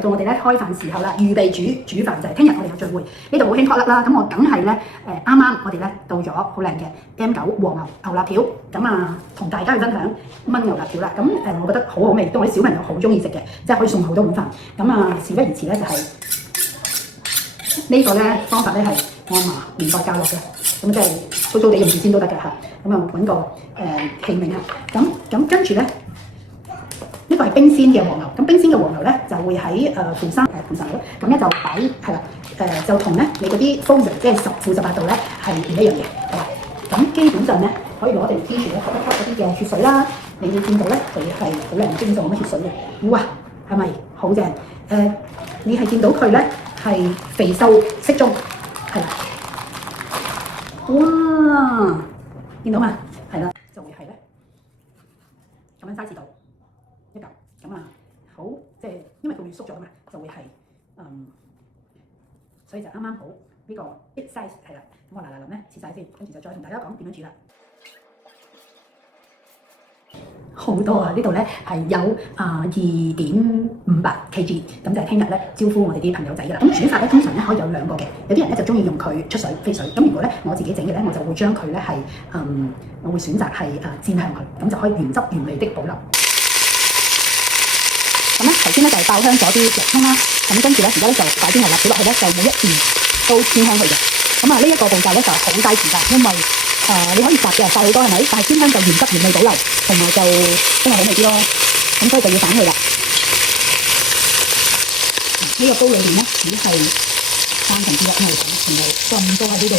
就到我哋咧開飯時候啦，預備煮飯就係聽日我哋有聚會，呢度好興 potluck 啦，咁我梗係咧啱啱我哋咧到咗好靚嘅 M9 和牛牛肋條，咁啊同大家去分享燜牛肋條啦，咁我覺得好好味，都我啲小朋友好中意食嘅，即係可以送好多碗飯。咁啊事不宜遲咧，就係、呢個咧方法咧係我阿嫲年代教落嘅，咁即係粗粗地用住先都得嘅嚇。咁啊揾個器皿啊，咁跟住咧。呢個係冰鮮嘅和牛，咁冰鮮嘅和牛咧就會喺負3負10度，咁咧就擺係啦，就同咧你嗰啲 frozen 即係負18度咧係唔一樣嘅，係啦。咁基本上咧可以攞定 tissue 咧吸一吸嗰啲嘅血水啦，你會見到咧佢係好靚晶狀咁嘅血水嘅，哇，係咪好正？你係見到佢咧係肥瘦適中，係啦，哇，見到嘛？係啦，就會係咧咁樣 size 度。一嚿咁啊，好即係因為佢會縮咗嘛，就會係所以就啱啱好呢個 big size 係啦。咁我嗱臨咧切晒先，跟住就再同大家講點樣煮啦。好多啊！呢度咧係有2.58 kg， 咁就係聽日咧招呼我哋啲朋友仔㗎啦。咁煮法咧通常咧可以有2個嘅，有啲人咧就中意用佢出水飛水。咁如果咧我自己整嘅咧，我就會將佢咧係我會選擇係煎香佢，咁就可以原汁原味的保留。咁咧頭先咧就係爆香咗啲洋葱啦，咁跟住咧而家咧就擺啲牛肋條落去咧，就每一邊都煎香佢嘅。咁啊呢一個步驟咧就好嘥時間，因為你可以烚嘅烚好多係咪？但係煎香就原汁原味保留，同埋就真係好味啲咯。咁所以就要反佢啦。呢個煲裏面咧只係1/3牛油，全部咁多喺呢度。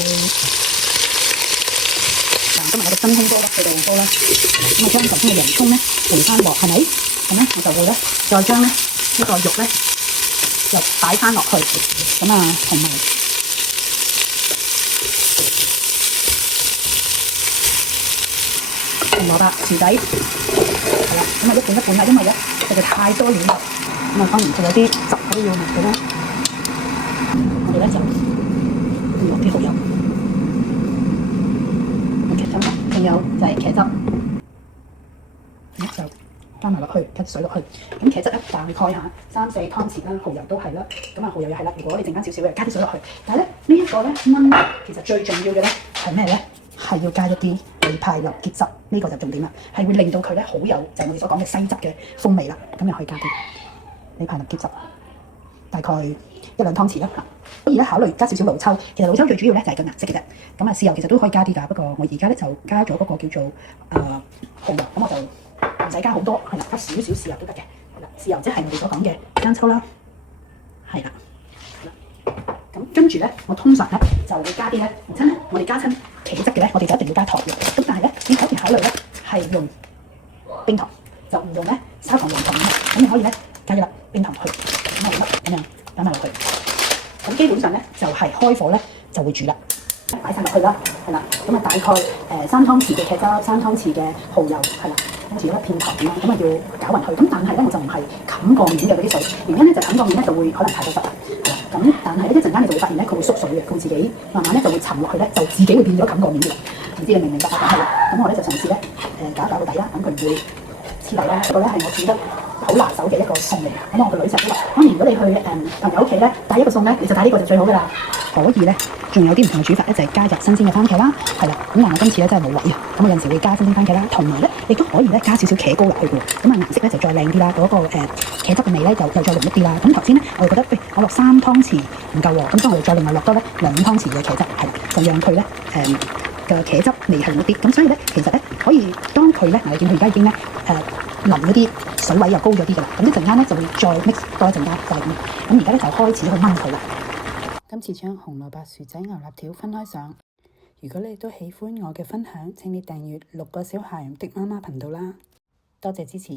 嗱，今日我個真空煲喺度煲啦，咁啊將頭先嘅洋葱咧回翻鑊，係咪？咁咧我就會咧再將咧呢個肉咧就擺翻落去，咁啊同埋紅蘿蔔、薯仔，係啦，咁啊一半一半啦，因為咧實在太多料啦，咁啊當然仲有啲汁都要落嘅啦。我哋咧就落啲蠔油，仲有就係茄汁，就加埋落去，加水落去。咁茄汁咧大概下3-4湯匙啦，蠔油都係啦。咁啊蠔油又係啦。如果你剩翻少少嘅，加啲水落去。但係咧呢一個咧燜，其實最重要嘅咧係咩咧？係要加一啲李派立結汁，呢個就重點啦，係會令到佢咧好有就係我哋所講嘅西汁嘅風味啦。咁又可以加啲李派立結汁，大概1-2湯匙啦嚇。可以咧考慮加少少老抽，其實老抽最主要咧就係個顏色嘅啫。咁啊豉油其實都可以加啲㗎，不過我而家咧就加咗嗰個叫做蠔油，咁我就唔使加好多，係啦，加少少豉油都得嘅，係啦，豉油即係我哋所講嘅生抽啦，係啦，咁跟住咧，我通常咧就會加啲咧，我哋加親茄汁嘅咧，我哋就一定要加糖嘅。咁但係咧，你可以考慮咧係用冰糖，就唔用咧砂糖、洋糖咁。咁你可以咧加一粒冰糖去，咁樣擺埋落去。咁基本上咧就係開火咧就會煮啦。擺晒落去啦，係啦，咁啊大概3湯匙嘅茄汁，3湯匙嘅蠔油，係啦，跟住一片糖啦，咁啊要攪勻佢。咁但係咧我就唔係冚過面嘅嗰啲水，原因咧就冚過面咧就會可能太過濕啦。咁但係咧一陣間你就會發現咧佢會縮水嘅，佢會自己慢慢咧就會沉落去咧，就自己會變咗冚過面嘅。唔知你明唔明白啊？係啦，咁我咧就嘗試咧搞個底啦，等佢唔會黐底啦。呢個咧係我煮得好拿手嘅一個餸嚟嘅。咁我個女就都話：當然如果你去朋友屋企咧帶一個餸咧，你就帶呢個就最好㗎啦。可以咧，仲有啲唔同嘅煮法咧，就係加入新鮮嘅番茄啦，係啦。咁我今次咧真係冇落嘅，咁我有陣時會加新鮮番茄啦，同埋咧亦都可以咧加少少茄膏落去嘅。咁啊顏色咧就再靚啲啦，嗰個茄汁嘅味咧又再濃郁啲啦。咁頭先咧我哋覺得，我落3湯匙唔夠喎，咁所以我哋再另外落多咧2湯匙嘅茄汁，係啦，就讓佢咧嘅茄汁味係濃啲。咁所以咧其實咧可以當佢咧你見佢而家已經咧淋嗰啲水位又高咗啲㗎啦。咁一陣間咧就會再 mix 多一陣間就係咁。咁而家咧就開始去燜佢啦。今次將紅蘿蔔、薯仔、牛肋條分開上。如果你都喜歡我嘅分享，請你訂閱6個小孩的媽媽頻道啦。多謝支持。